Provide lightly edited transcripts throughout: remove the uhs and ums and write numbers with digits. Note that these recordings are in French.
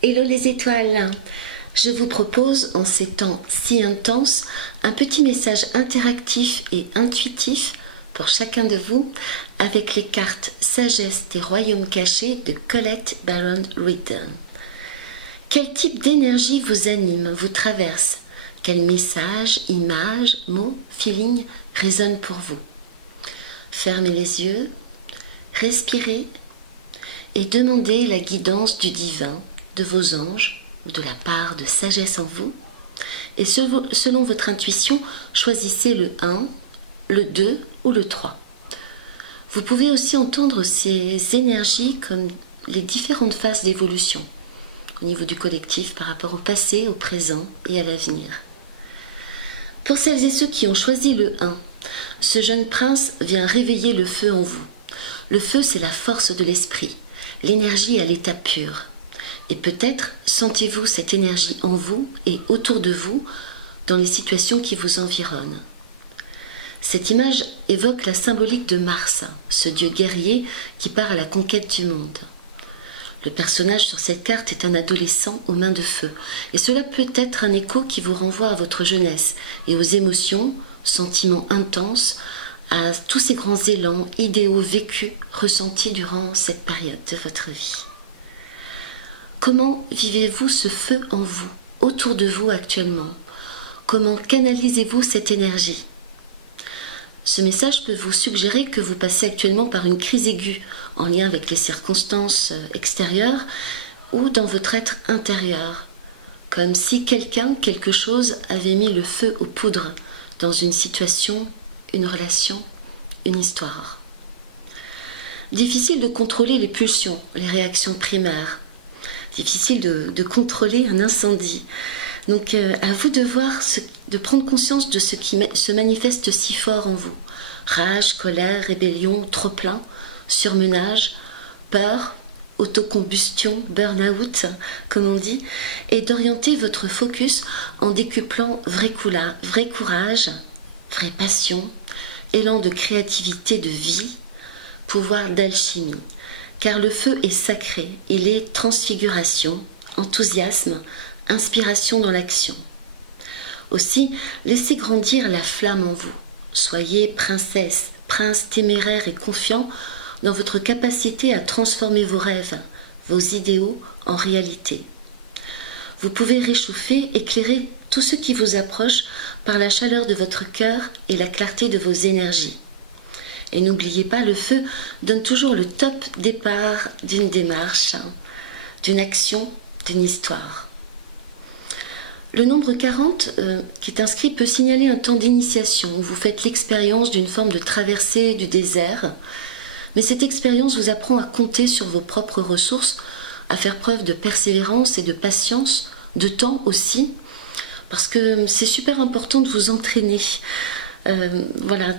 Hello les étoiles, je vous propose en ces temps si intenses un petit message interactif et intuitif pour chacun de vous avec les cartes Sagesse des Royaumes Cachés de Colette Baron Ritter. Quel type d'énergie vous anime, vous traverse? Quel message, image, mot, feeling résonne pour vous? Fermez les yeux, respirez et demandez la guidance du divin, de vos anges ou de la part de sagesse en vous. Et selon votre intuition, choisissez le 1, le 2 ou le 3. Vous pouvez aussi entendre ces énergies comme les différentes phases d'évolution au niveau du collectif par rapport au passé, au présent et à l'avenir. Pour celles et ceux qui ont choisi le 1, ce jeune prince vient réveiller le feu en vous. Le feu, c'est la force de l'esprit, l'énergie à l'état pur. Et peut-être sentez-vous cette énergie en vous et autour de vous dans les situations qui vous environnent. Cette image évoque la symbolique de Mars, ce dieu guerrier qui part à la conquête du monde. Le personnage sur cette carte est un adolescent aux mains de feu, et cela peut être un écho qui vous renvoie à votre jeunesse et aux émotions, sentiments intenses, à tous ces grands élans, idéaux vécus, ressentis durant cette période de votre vie. Comment vivez-vous ce feu en vous, autour de vous actuellement? Comment canalisez-vous cette énergie? Ce message peut vous suggérer que vous passez actuellement par une crise aiguë en lien avec les circonstances extérieures ou dans votre être intérieur, comme si quelqu'un, quelque chose avait mis le feu aux poudres dans une situation, une relation, une histoire. Difficile de contrôler les pulsions, les réactions primaires. Difficile de contrôler un incendie. Donc à vous de voir, de prendre conscience de ce qui se manifeste si fort en vous. Rage, colère, rébellion, trop-plein, surmenage, peur, autocombustion, burn-out, comme on dit, et d'orienter votre focus en décuplant vrai courage, vraie passion, élan de créativité, de vie, pouvoir d'alchimie. Car le feu est sacré, il est transfiguration, enthousiasme, inspiration dans l'action. Aussi, laissez grandir la flamme en vous. Soyez princesse, prince téméraire et confiant dans votre capacité à transformer vos rêves, vos idéaux en réalité. Vous pouvez réchauffer, éclairer tout ce qui vous approche par la chaleur de votre cœur et la clarté de vos énergies. Et n'oubliez pas, le feu donne toujours le top départ d'une démarche, d'une action, d'une histoire. Le nombre 40 qui est inscrit peut signaler un temps d'initiation où vous faites l'expérience d'une forme de traversée du désert. Mais cette expérience vous apprend à compter sur vos propres ressources, à faire preuve de persévérance et de patience, de temps aussi, parce que c'est super important de vous entraîner. Voilà.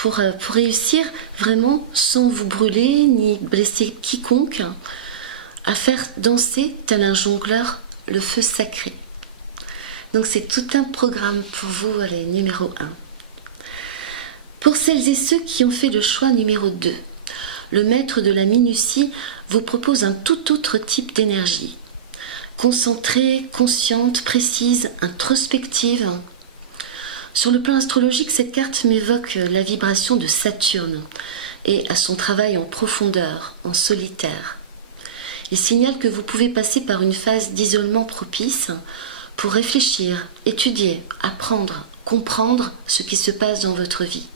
Pour réussir vraiment sans vous brûler ni blesser quiconque, à faire danser tel un jongleur le feu sacré. Donc c'est tout un programme pour vous, les numéro 1. Pour celles et ceux qui ont fait le choix numéro 2, le maître de la minutie vous propose un tout autre type d'énergie. Concentrée, consciente, précise, introspective. Sur le plan astrologique, cette carte m'évoque la vibration de Saturne et à son travail en profondeur, en solitaire. Il signale que vous pouvez passer par une phase d'isolement propice pour réfléchir, étudier, apprendre, comprendre ce qui se passe dans votre vie.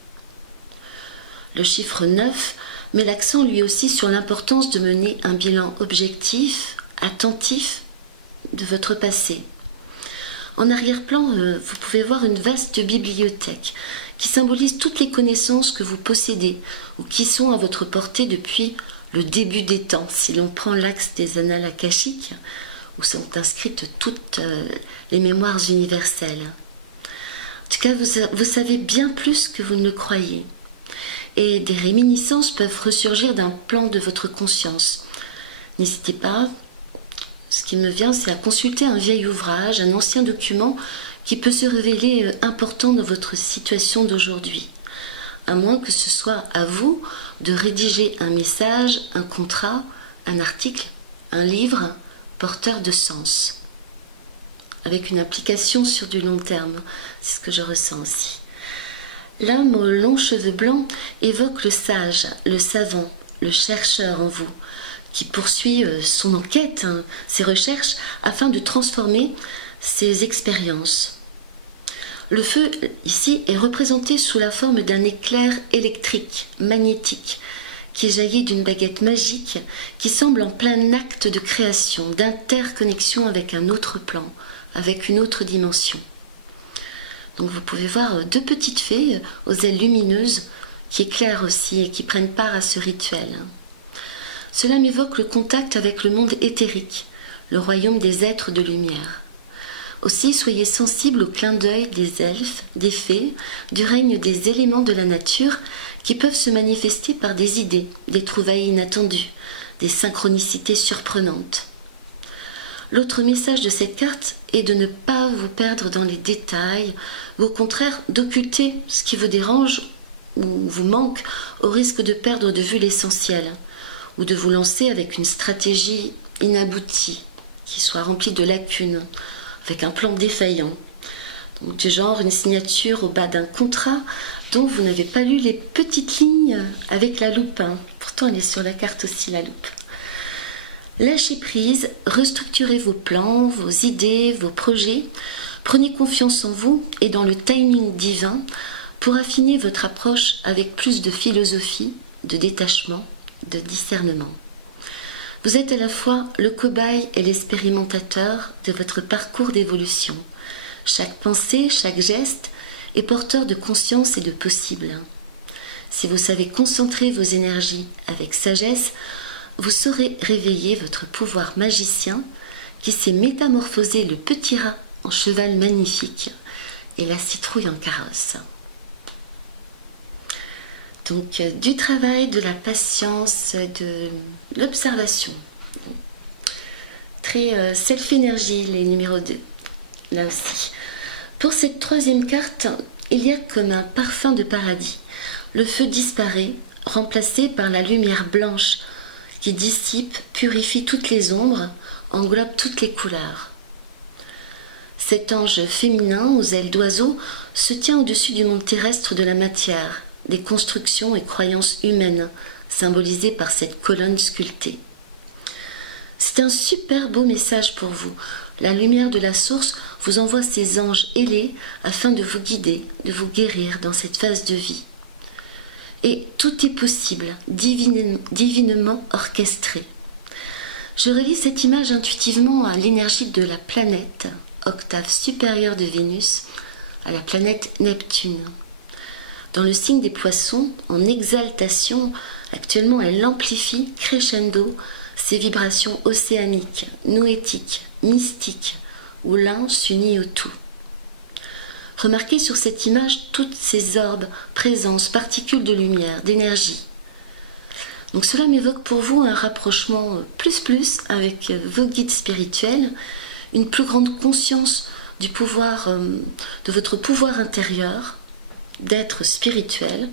Le chiffre 9 met l'accent lui aussi sur l'importance de mener un bilan objectif, attentif de votre passé. En arrière-plan, vous pouvez voir une vaste bibliothèque qui symbolise toutes les connaissances que vous possédez ou qui sont à votre portée depuis le début des temps, si l'on prend l'axe des annales akashiques, où sont inscrites toutes les mémoires universelles. En tout cas, vous savez bien plus que vous ne le croyez. Et des réminiscences peuvent ressurgir d'un plan de votre conscience. N'hésitez pas. Ce qui me vient, c'est à consulter un vieil ouvrage, un ancien document qui peut se révéler important dans votre situation d'aujourd'hui. À moins que ce soit à vous de rédiger un message, un contrat, un article, un livre porteur de sens, avec une application sur du long terme. C'est ce que je ressens aussi. L'homme aux longs cheveux blancs évoque le sage, le savant, le chercheur en vous, qui poursuit son enquête, ses recherches, afin de transformer ses expériences. Le feu, ici, est représenté sous la forme d'un éclair électrique, magnétique, qui jaillit d'une baguette magique, qui semble en plein acte de création, d'interconnexion avec un autre plan, avec une autre dimension. Donc vous pouvez voir deux petites fées aux ailes lumineuses qui éclairent aussi et qui prennent part à ce rituel. Cela m'évoque le contact avec le monde éthérique, le royaume des êtres de lumière. Aussi, soyez sensibles au clin d'œil des elfes, des fées, du règne des éléments de la nature qui peuvent se manifester par des idées, des trouvailles inattendues, des synchronicités surprenantes. L'autre message de cette carte est de ne pas vous perdre dans les détails, ou au contraire d'occulter ce qui vous dérange ou vous manque au risque de perdre de vue l'essentiel, ou de vous lancer avec une stratégie inaboutie, qui soit remplie de lacunes, avec un plan défaillant. Donc, du genre une signature au bas d'un contrat dont vous n'avez pas lu les petites lignes avec la loupe. Pourtant, elle est sur la carte aussi, la loupe. Lâchez prise, restructurez vos plans, vos idées, vos projets. Prenez confiance en vous et dans le timing divin pour affiner votre approche avec plus de philosophie, de détachement, de discernement. Vous êtes à la fois le cobaye et l'expérimentateur de votre parcours d'évolution. Chaque pensée, chaque geste est porteur de conscience et de possible. Si vous savez concentrer vos énergies avec sagesse, vous saurez réveiller votre pouvoir magicien qui sait métamorphoser le petit rat en cheval magnifique et la citrouille en carrosse. Donc du travail, de la patience, de l'observation. Très self-énergie, les numéros 2, là aussi. Pour cette troisième carte, il y a comme un parfum de paradis. Le feu disparaît, remplacé par la lumière blanche qui dissipe, purifie toutes les ombres, englobe toutes les couleurs. Cet ange féminin aux ailes d'oiseau se tient au-dessus du monde terrestre de la matière, des constructions et croyances humaines, symbolisées par cette colonne sculptée. C'est un super beau message pour vous. La lumière de la source vous envoie ces anges ailés afin de vous guider, de vous guérir dans cette phase de vie. Et tout est possible, divinement orchestré. Je relie cette image intuitivement à l'énergie de la planète, octave supérieure de Vénus, à la planète Neptune. Dans le signe des poissons, en exaltation, actuellement elle amplifie crescendo ses vibrations océaniques, noétiques, mystiques, où l'un s'unit au tout. Remarquez sur cette image toutes ces orbes, présences, particules de lumière, d'énergie. Donc cela m'évoque pour vous un rapprochement plus avec vos guides spirituels, une plus grande conscience du pouvoir, de votre pouvoir intérieur, d'être spirituel.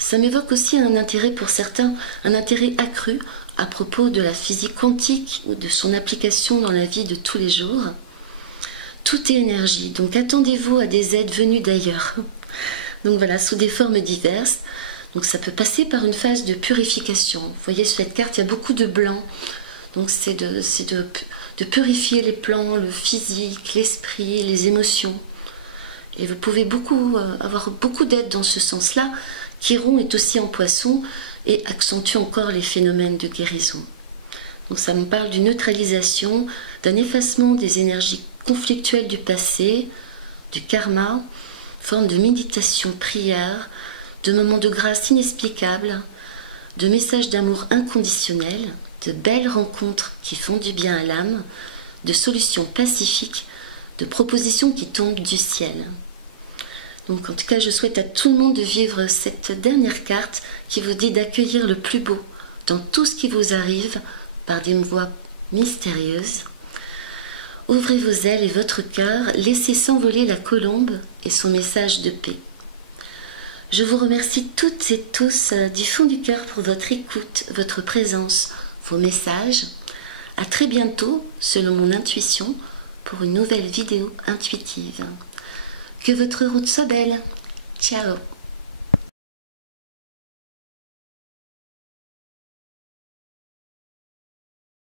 Ça m'évoque aussi un intérêt pour certains, un intérêt accru à propos de la physique quantique ou de son application dans la vie de tous les jours. Tout est énergie, donc attendez-vous à des aides venues d'ailleurs. Donc voilà, sous des formes diverses. Donc ça peut passer par une phase de purification. Vous voyez sur cette carte, il y a beaucoup de blanc. Donc c'est de purifier les plans, le physique, l'esprit, les émotions. Et vous pouvez avoir beaucoup d'aides dans ce sens-là. Chiron est aussi en poisson et accentue encore les phénomènes de guérison. Donc ça me parle d'une neutralisation, d'un effacement des énergies conflictuelles du passé, du karma, forme de méditation, prière, de moments de grâce inexplicables, de messages d'amour inconditionnel, de belles rencontres qui font du bien à l'âme, de solutions pacifiques, de propositions qui tombent du ciel. Donc en tout cas, je souhaite à tout le monde de vivre cette dernière carte qui vous dit d'accueillir le plus beau dans tout ce qui vous arrive par des voies mystérieuses. Ouvrez vos ailes et votre cœur, laissez s'envoler la colombe et son message de paix. Je vous remercie toutes et tous du fond du cœur pour votre écoute, votre présence, vos messages. À très bientôt, selon mon intuition, pour une nouvelle vidéo intuitive. Que votre route soit belle. Ciao!